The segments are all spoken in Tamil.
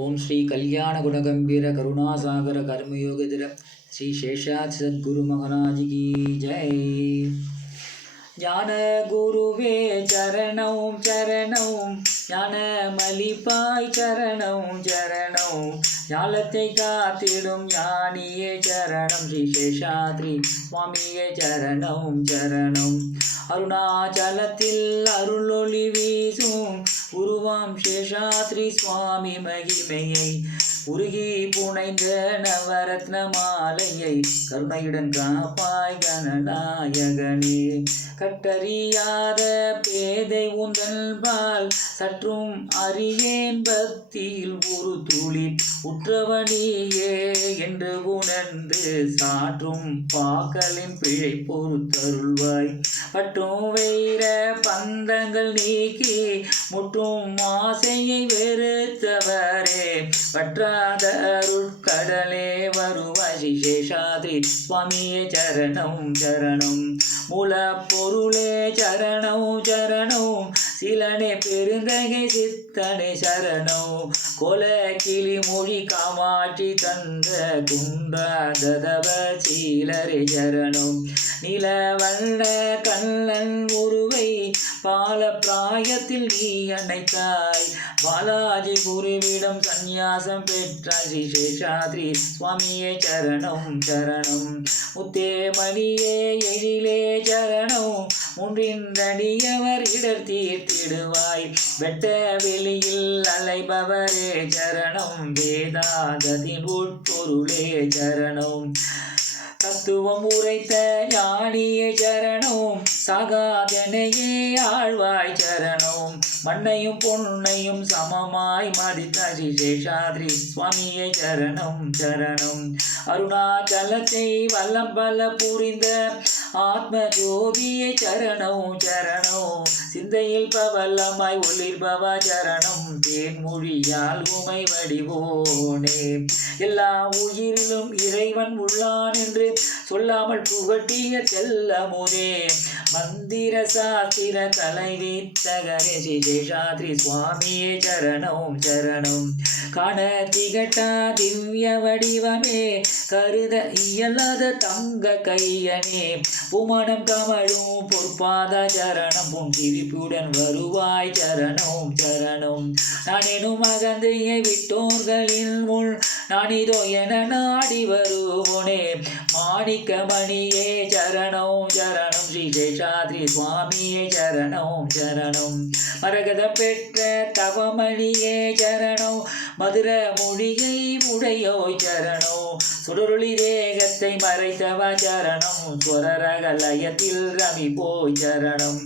ओम श्री कल्याण गुणगंभीर करुणासागर कर्मयोगिधर श्री शेषाच सद्गुरु महाराज की जय। ஞான குருவே சரணம் சரணம், ஞான மலிப்பாய் சரணம் சரணம், ஞாலத்தை காத்திடும் ஞானியே சரணம், ஸ்ரீ சேஷாத்ரி சுவாமியே சரணம் சரணம். அருணாச்சலத்தில் அருளொளி வீசும் உருவாம் சேஷாத்ரி சுவாமி மகிமையை உருகி புனைந்த நவரத்ன மாலையை கருணையுடன் காப்பாய் கணநாயகனே. கட்டறியாத பேதை உந்தன் பால் சற்றும் அறியேன், பக்தியில் ஒரு துளி உற்றவனியே என்று உணர்ந்து சாற்றும் பாக்களின் பிழை பொறுத்தருள்வாய். பற்றும் வைர பந்தங்கள் நீக்கி முற்றும் ஆசையை வெறுத்தவரே, பற்றாத அருட்கடலே வருவாய் சேஷாத்ரி சுவாமியே சரணம் சரணம். மூல பொருளே சரணம் சரணம், சிலனே பெருந்தகை சித்தனே சரணம். கோல கிளி மொழி காமாட்சி தந்த குண்டதவ சீலரே சரணம். நில வண்ண கண்ணன் உருவை பால பிராயத்தில் நீ அணைத்தாய், பாலாஜி குருவிடம் சந்நியாசம் பெற்றாய் ஸ்ரீ சேஷாத்ரி சுவாமியே சரணம் சரணம். முத்தே மணியே எழிலே சரணம், முன்றின்றடியவர் இடர் தீர்த்திடுவாய். வெட்ட வெளியில் அலைபவரே சரணம், வேதாந்தத்தின் உட்பொருளே சரணம். தத்துவம் உரைத்த ஞானியே சரணம், சாகாதனையே ஆழ்வாய் சரணம். மண்ணையும் பொன்னையும் சமமாய் மதித்த ஸ்ரீ சேஷாத்ரி சுவாமியே சரணம் சரணம். அருணாச்சலத்தை வல்லம் பல புரிந்த ஆத்ம ஜோதியே சரணம் சரணம். சிந்தையில் பவல்லமாய் ஒளிர்பவ சரணம், தேன்மொழியால் உமை வடிவோனே. எல்லா உயிரிலும் இறைவன் உள்ளான் என்று சொல்லாமல் புகட்டிய செல்லமுதே, மந்திர சாத்திர தலைவித்தகரே ஸ்ரீ சேஷாத்ரி சுவாமியே சரணம் சரணம். காண திகட்டா திவ்ய வடிவமே, கருத இயலாத தங்க கையனே, புமணம் கமழும் பொற்பாத சரணம், உன் சிரிப்புடன் வருவாய் சரணம் சரணம். நான் எனும் அகந்தையை விட்டோர்களின் முன் நான் இதோ என நாடி வருவோனே, மாணிக்க மணியே சரணம் சரணம், ஸ்ரீ சேஷாத்ரி சுவாமியே சரணம் சரணம். மரகத பெற்ற தவமணியே சரணம், மதுர மொழியை உடையோய் சரணம். சுடரொளி தேகத்தை மறைத்தவ சரணம், சுவரகலயத்தில் ரமி போய் சரணம்.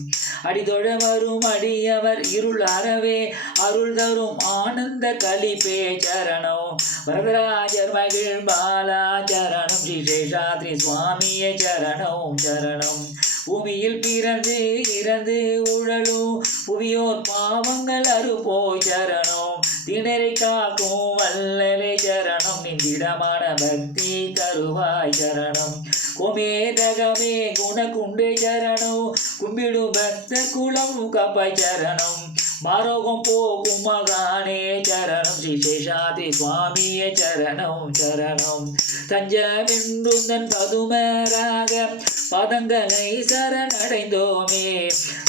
அடிதொழ வரும் அடியவர் இருள் அறவே அருள் தரும் ஆனந்த கலிப்பே சரணம். வரதராஜர் மகிழ் பாலா சரணம், ஸ்ரீ சேஷாத்ரி சுவாமியே சரணம் சரணம். பூமியில் பிறந்து இறந்து உழலும் புவியோர் பாவங்கள் அறுபோய் சரணம், திணறை காக்கும் வல்லலே சரணம். நிந்திடமான பக்தி கருவாய் சரணம். கோமேதகமே குணகுண்டே சரணம், கும்பிடும் பக்த குலம் கப்பாய் சரணம். மாரோகம் போகும் மகானே சரணம், ஸ்ரீ சேஷாத்ரி சுவாமியே சரணம் சரணம். தஞ்சமென்றுந்தன் பதுமராக பதங்களை சரணடைந்தோமே,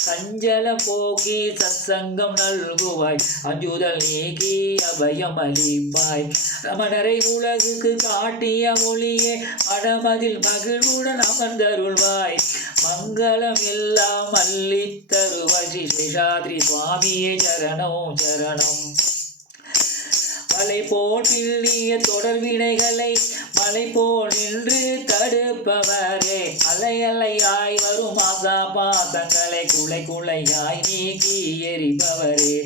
சஞ்சல போக்கி சத்சங்கம் நல்குவாய், அஞ்சுதல் நீக்கி அபயம் அளிப்பாய். ரமணரை உலகுக்கு காட்டிய மொழியே மனமதில் மகிழ்வுடன் அமர்ந்தருள்வாய், மங்களம் எல்லாம் அள்ளித்தருவாய் ஸ்ரீ சேஷாத்ரி சுவாமியே சரணம் சரணம். மலை போல் பிள்ளிய தொடர் வினைகளை மலை போல் நின்று தடுப்பவரே, அலை அலையாய் வரும் ஆசா பாசங்களை குலை குலையாய் நீக்கி எரிப்பவரே,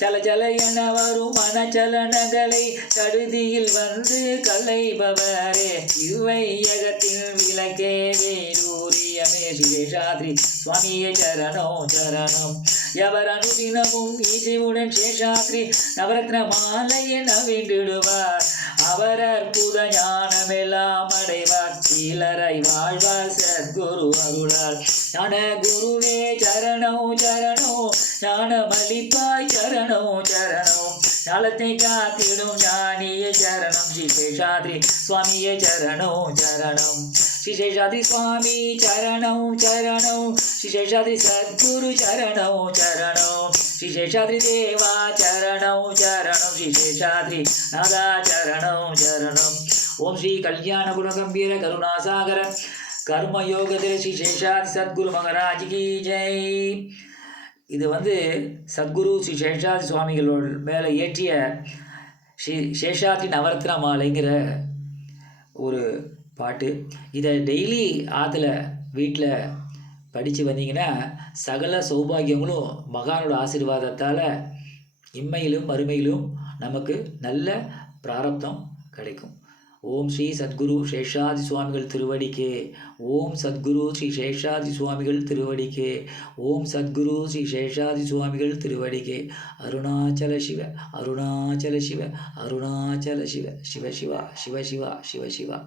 சல சல என வரும் மனச்சலனங்களை கடுதியில் வந்து கலைபவரே, இவ்வையகத்தின் விளக்கே வேரூரியமே ஸ்ரீ சேஷாத்ரி சுவாமியே சரணம் சரணம். எவர் அனுதினமும் இசைவுடன் சேஷாத்ரி நவரத்ன மாலையை நவிண்டிடுவார், அவர் அற்புத ஞானமெல்லாம் அடைவார், சீலரை வாழ்வார் சத்குரு அருளால். ஞான குருவே சரணம் சரணம், ஞானமளிப்பாய் சரணம் சரணம். ஞாலத்தை காத்திடும் ஞானிய சரணம் ஸ்ரீ சேஷாத்ரி சுவாமியே சரணம் சரணம் ஸ்ரீ சேஷாத்ரி சுவாமி சரணம் சரணம் ஸ்ரீ சேஷாத்ரி சத்குரு சரணம் சரணம் ஸ்ரீ சேஷாத்ரி தேவா சரணம் சரணம் ஸ்ரீ சேஷாத்ரி நாதா சரணம் சரணம் ஓம் ஸ்ரீ கல்யாண குணகம்பீர கருணாசாகர கர்மயோகத்தில் ஸ்ரீ சேஷாத்ரி சத்குரு மகராஜ் கி ஜெய். இது சத்குரு ஸ்ரீ சேஷாத்ரி சுவாமிகளோட மேலே ஏற்றிய ஸ்ரீ சேஷாத்ரி நவரத்ன மாலைங்கிற ஒரு பாட்டு. இதை டெய்லி ஆற்றுல வீட்டில் படித்து வந்தீங்கன்னா சகல சௌபாகியங்களும் மகானோட ஆசீர்வாதத்தால் இம்மையிலும் மறுமையிலும் நமக்கு நல்ல பிராரப்தம் கிடைக்கும். ஓம் ஸ்ரீ சத்குரு சேஷாத்ரி சுவாமிகள் திருவடிக்கே. ஓம் சத்குரு ஸ்ரீ சேஷாத்ரி சுவாமிகள் திருவடிக்கே. ஓம் சத்குரு ஸ்ரீ சேஷாத்ரி சுவாமிகள் திருவடிக்கே. அருணாச்சல சிவ அருணாச்சல சிவ அருணாச்சல சிவ சிவ சிவா சிவ சிவா சிவ சிவா.